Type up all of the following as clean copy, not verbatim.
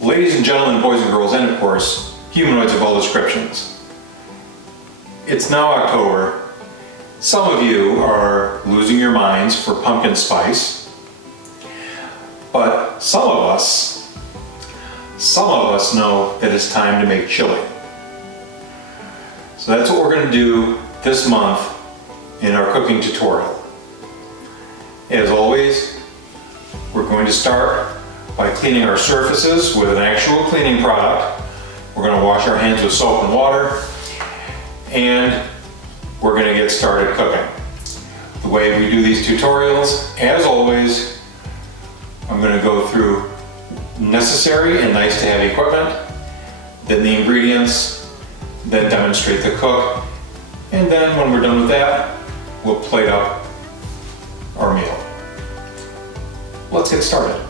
Ladies and gentlemen, boys and girls, and of course, humanoids of all descriptions. It's now October. Some of you are losing your minds for pumpkin spice, but some of us know that it's time to make chili. So that's what we're going to do this month in our cooking tutorial. As always, we're going to start by cleaning our surfaces with an actual cleaning product. We're going to wash our hands with soap and water, and we're going to get started cooking. The way we do these tutorials, as always, I'm going to go through necessary and nice to have equipment, then the ingredients, then demonstrate the cook, and then when we're done with that, we'll plate up our meal. Let's get started.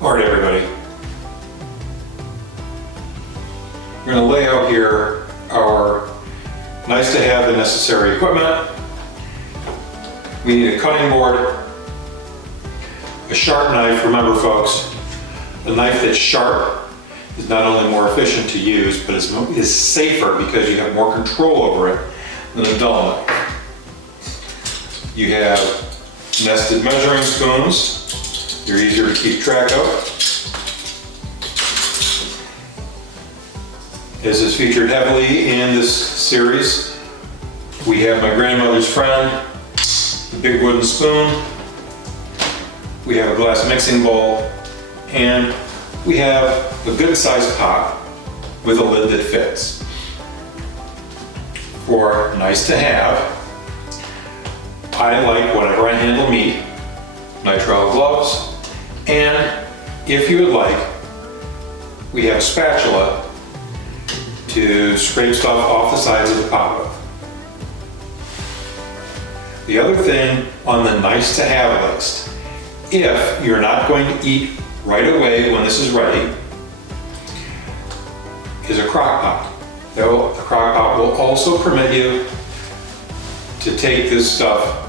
All right, everybody. We're going to lay out here our nice to have the necessary equipment. We need a cutting board, a sharp knife. Remember folks, a knife that's sharp is not only more efficient to use, but is safer because you have more control over it than a dull knife. You have nested measuring spoons. They're easier to keep track of. As is featured heavily in this series, we have my grandmother's friend, the big wooden spoon. We have a glass mixing bowl, and we have a good sized pot with a lid that fits. For nice to have, I like whenever I handle meat, nitrile gloves, and if you would like, we have a spatula to scrape stuff off the sides of the pot with. The other thing on the nice to have list, if you're not going to eat right away when this is ready, is a crock pot. The crock pot will also permit you to take this stuff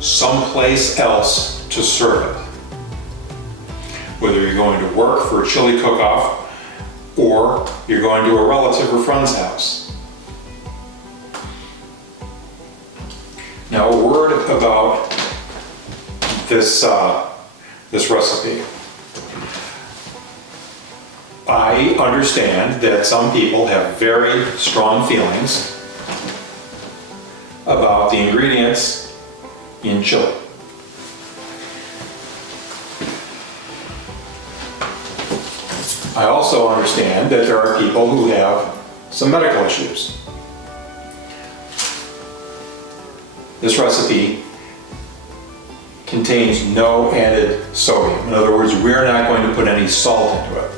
someplace else to serve it. Whether you're going to work for a chili cook-off or you're going to a relative or friend's house. Now, a word about this recipe. I understand that some people have very strong feelings about the ingredients in chili. I also understand that there are people who have some medical issues. This recipe contains no added sodium. In other words, we're not going to put any salt into it.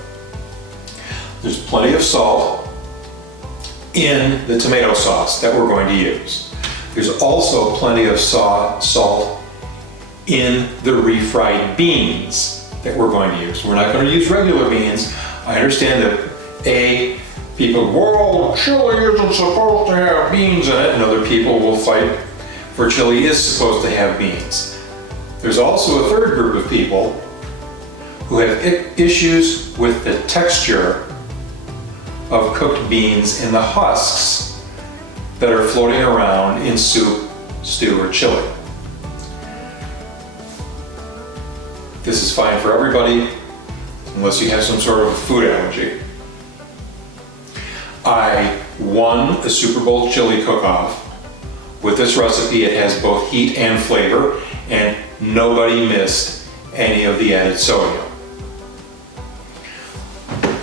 There's plenty of salt in the tomato sauce that we're going to use. There's also plenty of salt in the refried beans that we're going to use. We're not going to use regular beans. I understand that people, well, chili isn't supposed to have beans in it, and other people will fight for chili is supposed to have beans. There's also a third group of people who have issues with the texture of cooked beans in the husks that are floating around in soup, stew, or chili. This is fine for everybody, unless you have some sort of food allergy. I won a Super Bowl chili cook-off. With this recipe, it has both heat and flavor, and nobody missed any of the added sodium.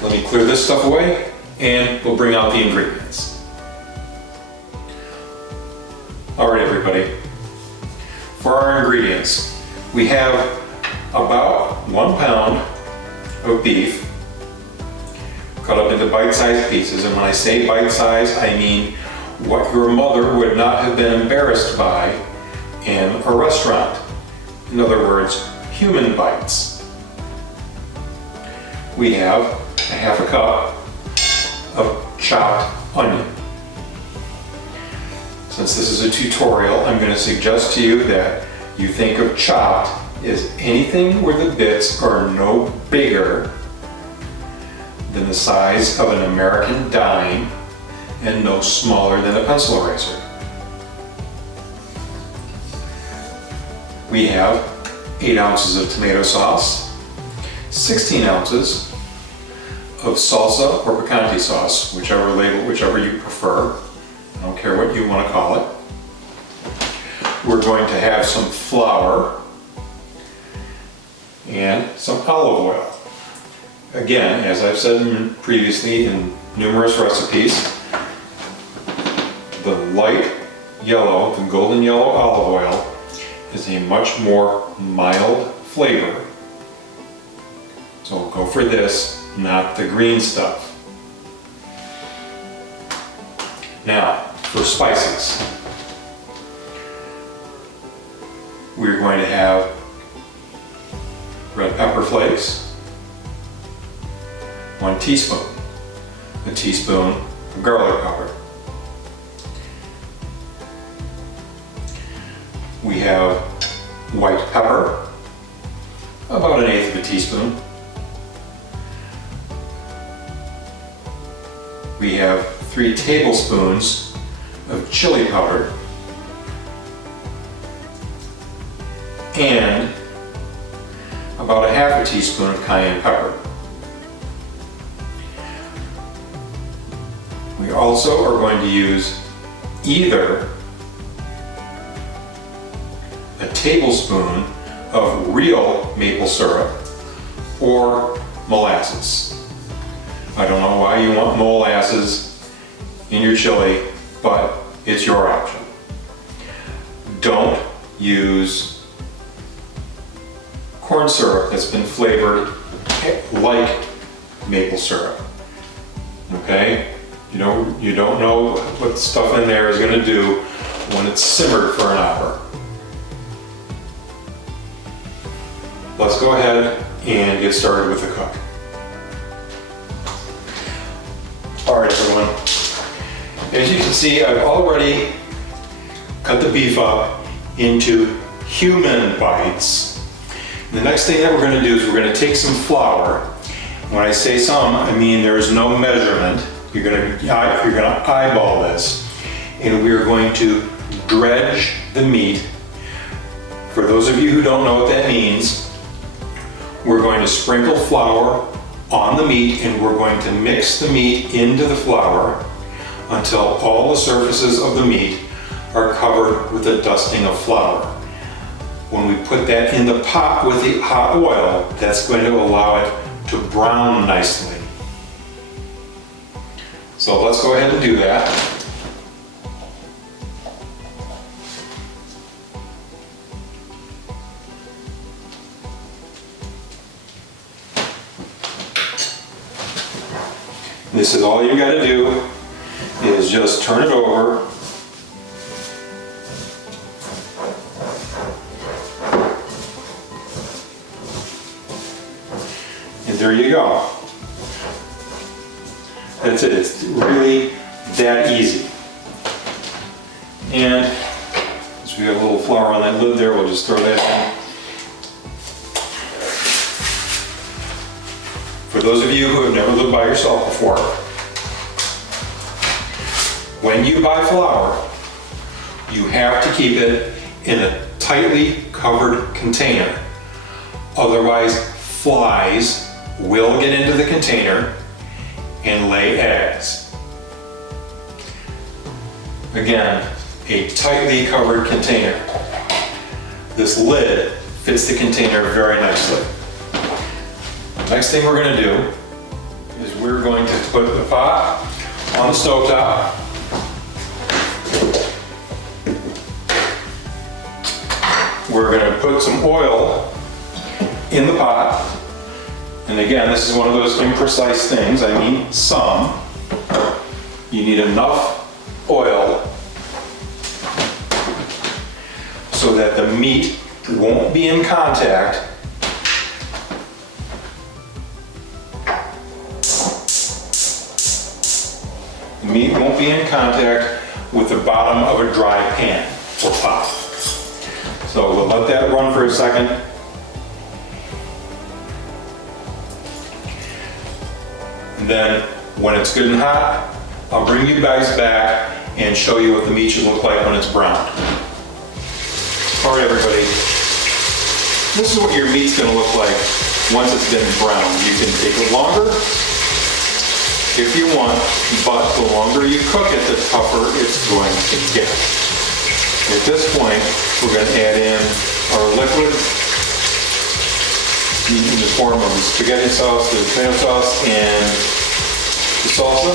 Let me clear this stuff away, and we'll bring out the ingredients. All right, everybody. For our ingredients, we have about 1 pound of beef cut up into bite-sized pieces. And when I say bite-sized, I mean what your mother would not have been embarrassed by in a restaurant. In other words, human bites. We have a 1/2 cup of chopped onion. Since this is a tutorial, I'm going to suggest to you that you think of chopped is anything where the bits are no bigger than the size of an American dime and no smaller than a pencil eraser. We have 8 ounces of tomato sauce, 16 ounces of salsa or picante sauce, whichever you prefer. I don't care what you want to call it. We're going to have some flour and some olive oil. Again, as I've said previously in numerous recipes, the light yellow, the golden yellow olive oil is a much more mild flavor. So go for this, not the green stuff. Now, for spices, we're going to have red pepper flakes, 1 teaspoon, a teaspoon of garlic powder. We have white pepper, about 1/8 of a teaspoon. We have 3 tablespoons of chili powder and about 1/2 teaspoon of cayenne pepper. We also are going to use either a tablespoon of real maple syrup or molasses. I don't know why you want molasses in your chili, but it's your option. Don't use corn syrup that's been flavored like maple syrup. Okay? You don't know what stuff in there is going to do when it's simmered for an hour. Let's go ahead and get started with the cook. Alright everyone, as you can see, I've already cut the beef up into human bites. The next thing that we're going to do is we're going to take some flour. When I say some, I mean there is no measurement. You're going to eyeball this, and we're going to dredge the meat. For those of you who don't know what that means, we're going to sprinkle flour on the meat and we're going to mix the meat into the flour until all the surfaces of the meat are covered with a dusting of flour. When we put that in the pot with the hot oil, that's going to allow it to brown nicely. So let's go ahead and do that. This is all you got to do is just turn it over. And there you go. That's it. It's really that easy. And since we have a little flour on that lid there, we'll just throw that in. For those of you who have never lived by yourself before, when you buy flour, you have to keep it in a tightly covered container. Otherwise, flies will get into the container and lay eggs. Again, a tightly covered container. This lid fits the container very nicely. Next thing we're going to do is we're going to put the pot on the stovetop. We're going to put some oil in the pot. And again, this is one of those imprecise things. I mean some. You need enough oil so that the meat won't be in contact with the bottom of a dry pan or pot. So we'll let that run for a second. And then when it's good and hot, I'll bring you guys back and show you what the meat should look like when it's browned. All right, everybody. This is what your meat's gonna look like once it's been browned. You can take it longer if you want, but the longer you cook it, the tougher it's going to get. At this point, we're gonna add in our liquid in the form of the spaghetti sauce, the tomato sauce, and the salsa.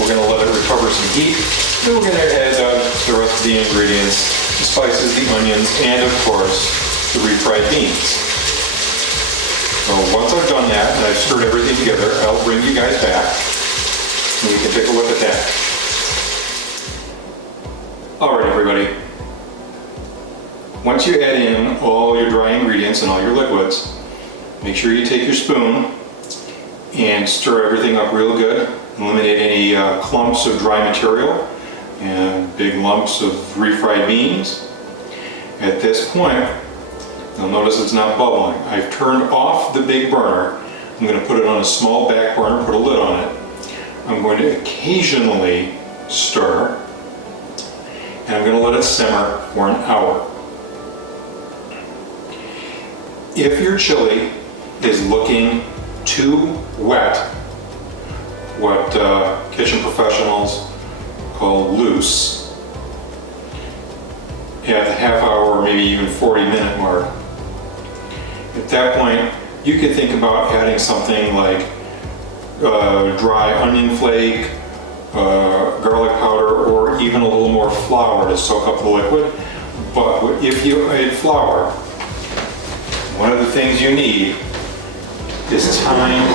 We're gonna let it recover some heat. Then we're gonna add the rest of the ingredients, the spices, the onions, and of course, the refried beans. So once I've done that and I've stirred everything together, I'll bring you guys back and we can take a look at that. All right, everybody. Once you add in all your dry ingredients and all your liquids, make sure you take your spoon and stir everything up real good. Eliminate any clumps of dry material and big lumps of refried beans. At this point, you'll notice it's not bubbling. I've turned off the big burner. I'm going to put it on a small back burner, put a lid on it. I'm going to occasionally stir, and I'm going to let it simmer for an hour. If your chili is looking too wet, what kitchen professionals call loose, at the half hour or maybe even 40-minute mark, at that point you could think about adding something like dry onion flake, garlic powder, or even a little more flour to soak up the liquid. But if you add flour, one of the things you need is time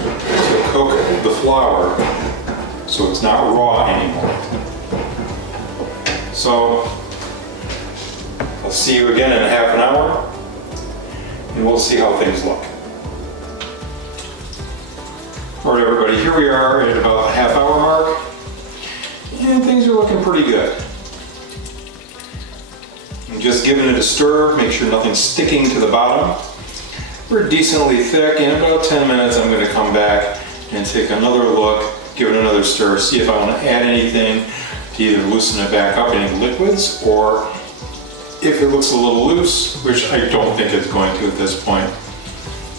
to cook the flour so it's not raw anymore. So I'll see you again in half an hour and we'll see how things look. All right, everybody, here we are at about the half hour mark and things are looking pretty good. I'm just giving it a stir, make sure nothing's sticking to the bottom. We're decently thick. In about 10 minutes I'm going to come back and take another look, give it another stir, see if I want to add anything to either loosen it back up, any liquids, or if it looks a little loose, which I don't think it's going to at this point.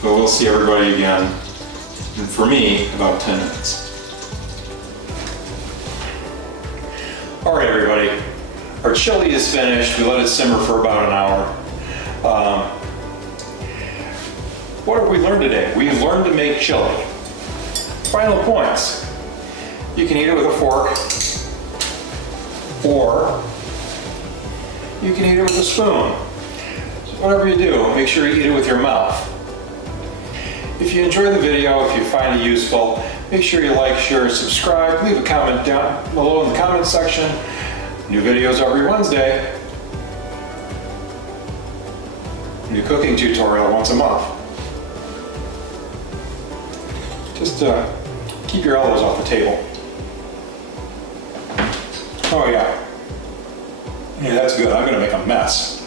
But we'll see everybody again, and for me, about 10 minutes. All right, everybody, our chili is finished. We let it simmer for about an hour. What have we learned today? We learned to make chili. Final points. You can eat it with a fork, or you can eat it with a spoon. So whatever you do, make sure you eat it with your mouth. If you enjoy the video, if you find it useful, make sure you like, share, subscribe, leave a comment down below in the comment section. New videos every Wednesday. New cooking tutorial once a month. Just keep your elbows off the table. Oh yeah. Yeah, that's good. I'm gonna make a mess.